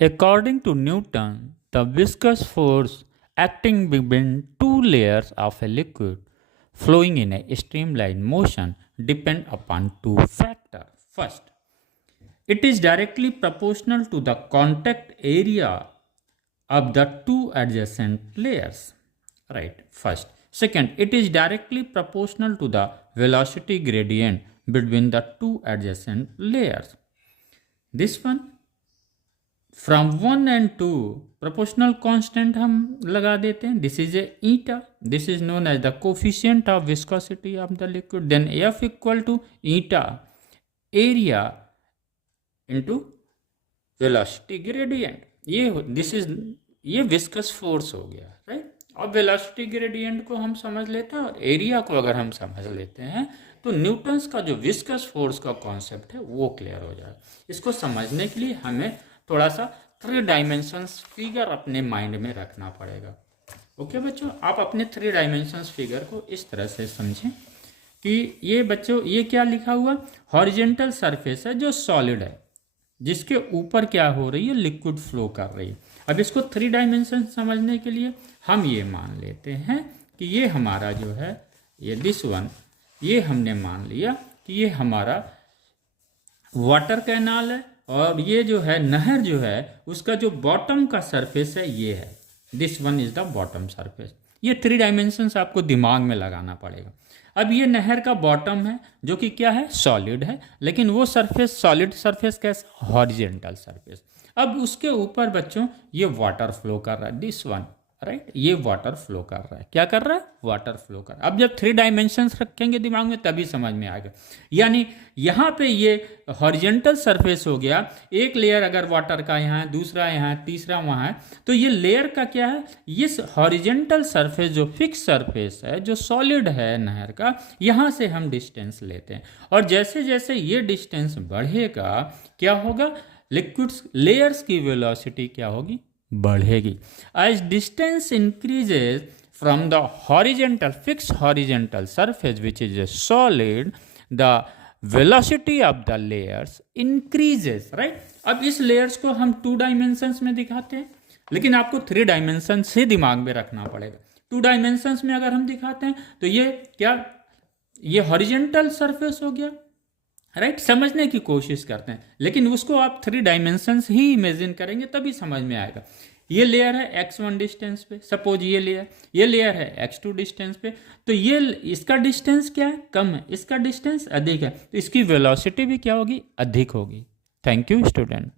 According to Newton, the viscous force acting between two layers of a liquid flowing in a streamlined motion depend upon two factors. First, it is directly proportional to the contact area of the two adjacent layers. Right, first. Second, it is directly proportional to the velocity gradient between the two adjacent layers. This one, from 1 and 2 proportional constant हम लगा देते हैं. This is a eta. This is known as the coefficient of viscosity of the liquid. Then F equal to eta area into velocity gradient. ये viscous force हो गया, right. अब velocity gradient को हम समझ लेते हैं और एरिया को अगर हम समझ लेते हैं तो न्यूटन्स का जो विस्कस फोर्स का कॉन्सेप्ट है वो क्लियर हो जाएगा. इसको समझने के लिए हमें थोड़ा सा 3 डायमेंशंस फिगर अपने माइंड में रखना पड़ेगा. ओके बच्चों, आप अपने 3 डायमेंशंस फिगर को इस तरह से समझें कि ये बच्चों ये क्या लिखा हुआ, हॉरिजेंटल सरफेस है जो सॉलिड है, जिसके ऊपर क्या हो रही है, लिक्विड फ्लो कर रही है. अब इसको 3 डायमेंशन समझने के लिए हम ये मान लेते हैं कि ये हमारा जो है ये दिस वन, ये हमने मान लिया कि ये हमारा वाटर कैनाल है और ये जो है नहर जो है उसका जो बॉटम का सरफेस है ये है, this one is the bottom surface. ये 3 डायमेंशंस आपको दिमाग में लगाना पड़ेगा. अब ये नहर का बॉटम है जो कि क्या है, सॉलिड है, लेकिन वो सरफेस सॉलिड सरफेस कैसा, हॉरिजेंटल सरफेस. अब उसके ऊपर बच्चों ये वाटर फ्लो कर रहा है, दिस वन, राइट. ये वाटर फ्लो कर रहा है, क्या कर रहा है, वाटर फ्लो कर रहा है. अब जब 3 डायमेंशंस रखेंगे दिमाग में तभी समझ में आएगा. यानी यहाँ पे ये हॉरिजेंटल सरफेस हो गया, एक लेयर अगर वाटर का यहाँ है, दूसरा यहाँ है, तीसरा वहाँ है, तो ये लेयर का क्या है, ये हॉरिजेंटल सरफेस जो फिक्स सरफेस है जो सॉलिड है नहर का, यहाँ से हम डिस्टेंस लेते हैं. और जैसे जैसे ये डिस्टेंस बढ़ेगा क्या होगा, लिक्विड्स लेयर्स की वेलोसिटी क्या होगी, बढ़ेगी. As distance increases from the horizontal fix horizontal surface which is a solid, the velocity of the layers increases, right. अब इस लेयर्स को हम 2 डायमेंशंस में दिखाते हैं, लेकिन आपको 3 डायमेंशन से दिमाग में रखना पड़ेगा. 2 डायमेंशंस में अगर हम दिखाते हैं तो ये क्या, ये हॉरिजेंटल सरफेस हो गया, राइट. समझने की कोशिश करते हैं, लेकिन उसको आप 3 डायमेंशंस ही इमेजिन करेंगे तभी समझ में आएगा. ये लेयर है x1 डिस्टेंस पे, सपोज ये लेयर है x2 डिस्टेंस पे, तो ये इसका डिस्टेंस क्या है, कम है, इसका डिस्टेंस अधिक है, तो इसकी वेलोसिटी भी क्या होगी, अधिक होगी. Thank you student.